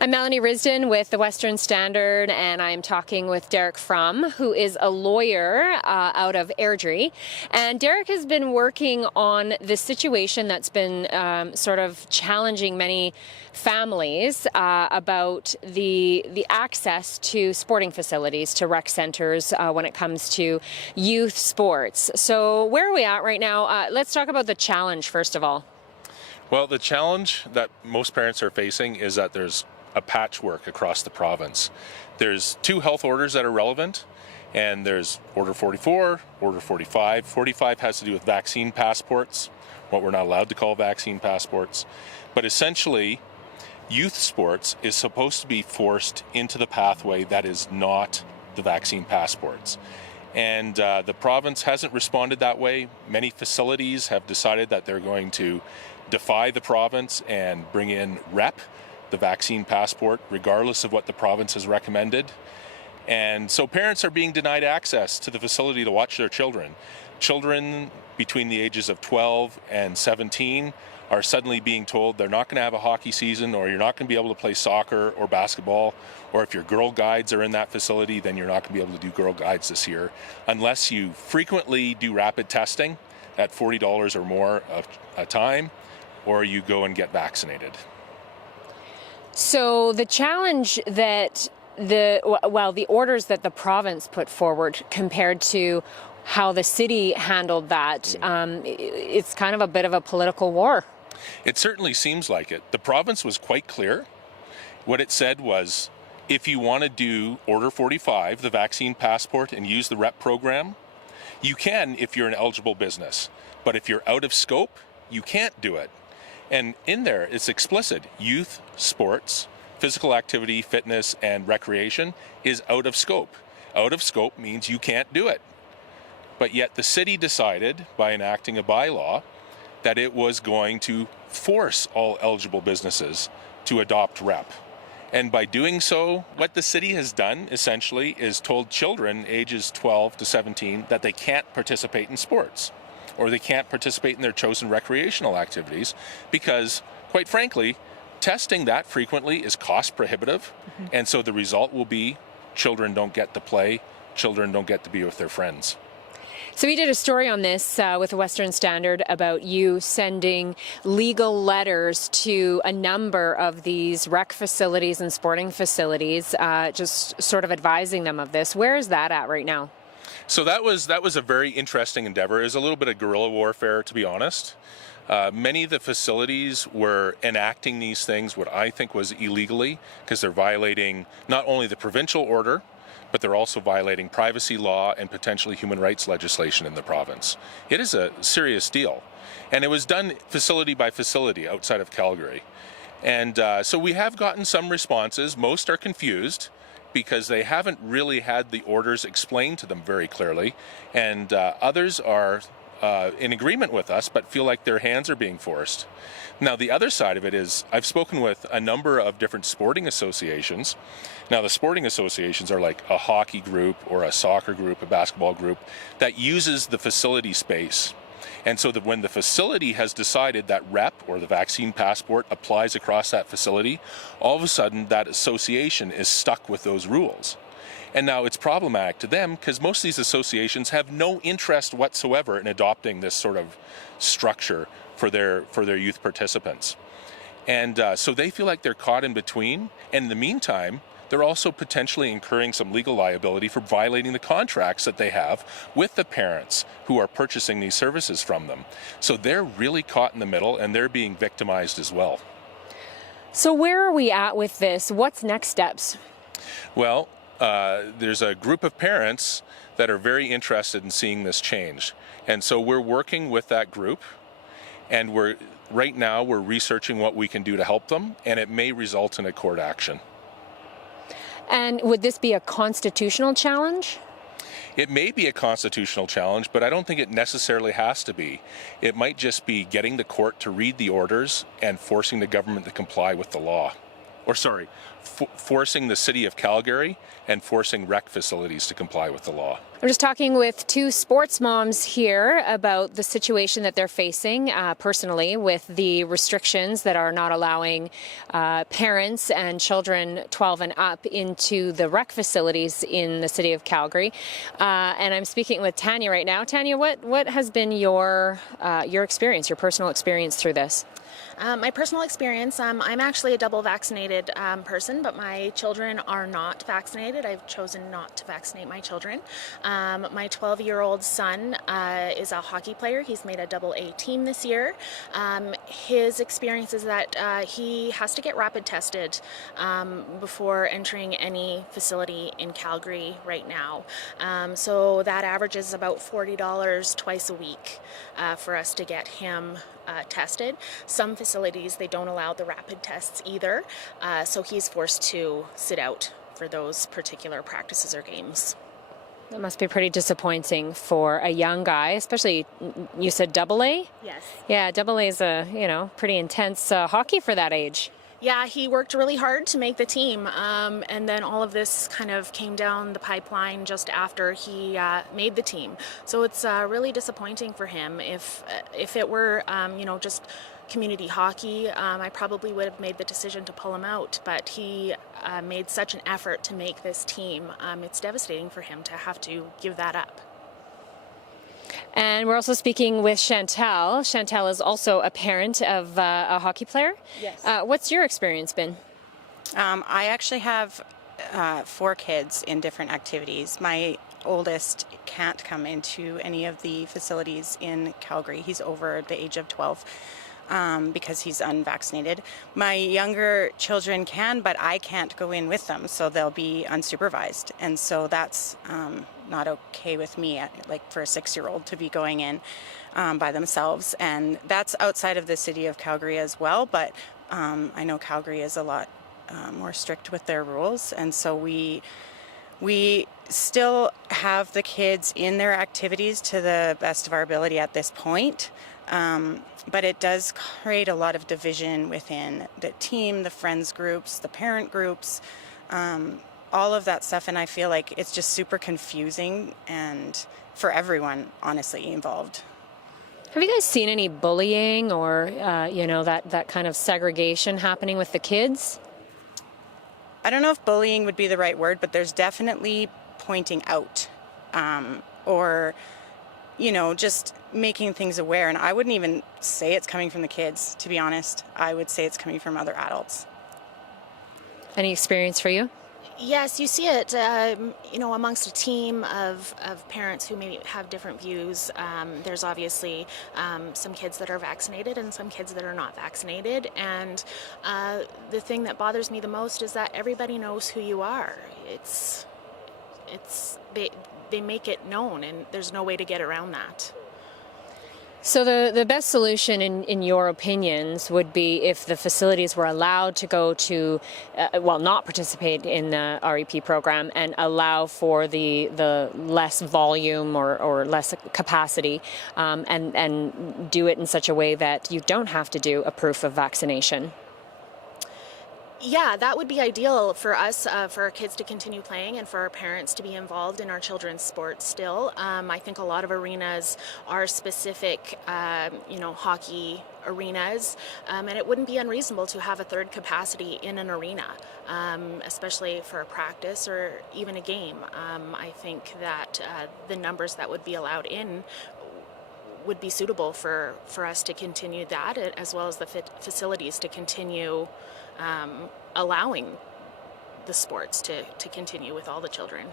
I'm Melanie Risden with the Western Standard, and I'm talking with Derek Frum, who is a lawyer out of Airdrie. And Derek has been working on this situation that's been sort of challenging many families about the access to sporting facilities, to rec centers when it comes to youth sports. So where are we at right now? Let's talk about the challenge first of all. Well, the challenge that most parents are facing is that there's a patchwork across the province. There's two health orders that are relevant, and there's Order 44, Order 45. 45 has to do with vaccine passports, what we're not allowed to call vaccine passports. But essentially, youth sports is supposed to be forced into the pathway that is not the vaccine passports. And the province hasn't responded that way. Many facilities have decided that they're going to defy the province and bring in REP, the vaccine passport, regardless of what the province has recommended. And so parents are being denied access to the facility to watch their children. Children between the ages of 12 and 17 are suddenly being told they're not going to have a hockey season, or you're not going to be able to play soccer or basketball, or if your Girl Guides are in that facility, then you're not going to be able to do Girl Guides this year unless you frequently do rapid testing at $40 or more a time, or you go and get vaccinated. So the challenge that the orders that the province put forward compared to how the city handled that, it's kind of a bit of a political war. It certainly seems like it. The province was quite clear. What it said was, if you want to do Order 45, the vaccine passport, and use the REP program, you can if you're an eligible business. But if you're out of scope, you can't do it. And in there, it's explicit. Youth, sports, physical activity, fitness, and recreation is out of scope. Out of scope means you can't do it. But yet the city decided, by enacting a bylaw, that it was going to force all eligible businesses to adopt REP. And by doing so, what the city has done, essentially, is told children ages 12 to 17 that they can't participate in sports, or they can't participate in their chosen recreational activities because, quite frankly, testing that frequently is cost prohibitive. And so the result will be children don't get to play, children don't get to be with their friends. So we did a story on this with the Western Standard about you sending legal letters to a number of these rec facilities and sporting facilities, just sort of advising them of this. Where is that at right now? So that was a very interesting endeavor. It was a little bit of guerrilla warfare, to be honest. Many of the facilities were enacting these things, what I think was illegally, because they're violating not only the provincial order, but they're also violating privacy law and potentially human rights legislation in the province. It is a serious deal. And it was done facility by facility outside of Calgary. And so we have gotten some responses. Most are confused because they haven't really had the orders explained to them very clearly. And others are in agreement with us, but feel like their hands are being forced. Now, the other side of it is I've spoken with a number of different sporting associations. Now, the sporting associations are like a hockey group or a soccer group, a basketball group that uses the facility space. And so that when the facility has decided that REP, or the vaccine passport, applies across that facility, all of a sudden that association is stuck with those rules. And now it's problematic to them because most of these associations have no interest whatsoever in adopting this sort of structure for their youth participants. And so they feel like they're caught in between. And in the meantime, they're also potentially incurring some legal liability for violating the contracts that they have with the parents who are purchasing these services from them. So they're really caught in the middle, and they're being victimized as well. So where are we at with this? What's next steps? Well, there's a group of parents that are very interested in seeing this change. And so we're working with that group, and right now we're researching what we can do to help them, and it may result in a court action. And would this be a constitutional challenge? It may be a constitutional challenge, but I don't think it necessarily has to be. It might just be getting the court to read the orders and forcing the government to comply with the law. Or sorry, forcing the city of Calgary and forcing rec facilities to comply with the law. I'm just talking with two sports moms here about the situation that they're facing personally with the restrictions that are not allowing parents and children 12 and up into the rec facilities in the city of Calgary. And I'm speaking with Tanya right now. Tanya, what has been your experience, your personal experience through this? My personal experience, I'm actually a double vaccinated person, but my children are not vaccinated. I've chosen not to vaccinate my children. My 12-year-old son is a hockey player. He's made a AA team this year. His experience is that he has to get rapid tested before entering any facility in Calgary right now. So that averages about $40 twice a week for us to get him tested. Some facilities, they don't allow the rapid tests either, so he's forced to sit out for those particular practices or games. That must be pretty disappointing for a young guy, especially, you said AA? Yes. Yeah, AA is a, pretty intense hockey for that age. Yeah, he worked really hard to make the team, and then all of this kind of came down the pipeline just after he made the team. So it's really disappointing for him. If it were, just community hockey, I probably would have made the decision to pull him out, but he made such an effort to make this team. It's devastating for him to have to give that up. And we're also speaking with Chantal. Chantal is also a parent of a hockey player. Yes. What's your experience been? I actually have 4 kids in different activities. My oldest can't come into any of the facilities in Calgary. He's over the age of 12 because he's unvaccinated. My younger children can, but I can't go in with them, so they'll be unsupervised. And so that's not okay with me, like for a 6-year-old to be going in by themselves. And that's outside of the city of Calgary as well, but I know Calgary is a lot more strict with their rules, and so we still have the kids in their activities to the best of our ability at this point, but it does create a lot of division within the team, the friends groups, the parent groups, all of that stuff, and I feel like it's just super confusing and for everyone, honestly, involved. Have you guys seen any bullying or, that kind of segregation happening with the kids? I don't know if bullying would be the right word, but there's definitely pointing out or, just making things aware. And I wouldn't even say it's coming from the kids, to be honest. I would say it's coming from other adults. Any experience for you? Yes, you see it, amongst a team of parents who maybe have different views. There's obviously some kids that are vaccinated and some kids that are not vaccinated. And the thing that bothers me the most is that everybody knows who you are. They make it known, and there's no way to get around that. So the best solution, in your opinions, would be if the facilities were allowed to go to, not participate in the REP program and allow for the less volume or less capacity, and do it in such a way that you don't have to do a proof of vaccination. Yeah, that would be ideal for us, for our kids to continue playing and for our parents to be involved in our children's sports still. I think a lot of arenas are specific, hockey arenas, and it wouldn't be unreasonable to have a third capacity in an arena, especially for a practice or even a game. I think that the numbers that would be allowed in would be suitable for us to continue that, as well as the facilities to continue allowing the sports to continue with all the children.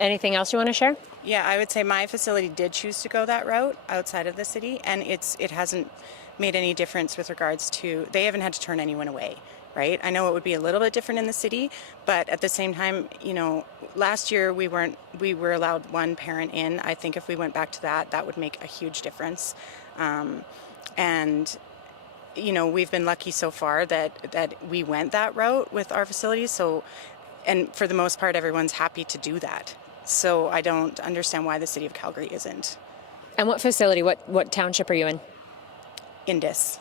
Anything else you want to share? Yeah, I would say my facility did choose to go that route outside of the city, and it hasn't made any difference with regards to, they haven't had to turn anyone away, right? I know it would be a little bit different in the city, but at the same time, last year we were allowed one parent in. I think if we went back to that would make a huge difference. And we've been lucky so far that we went that route with our facilities. So, and for the most part, everyone's happy to do that. So I don't understand why the city of Calgary isn't. And what facility, what township are you in? Indus.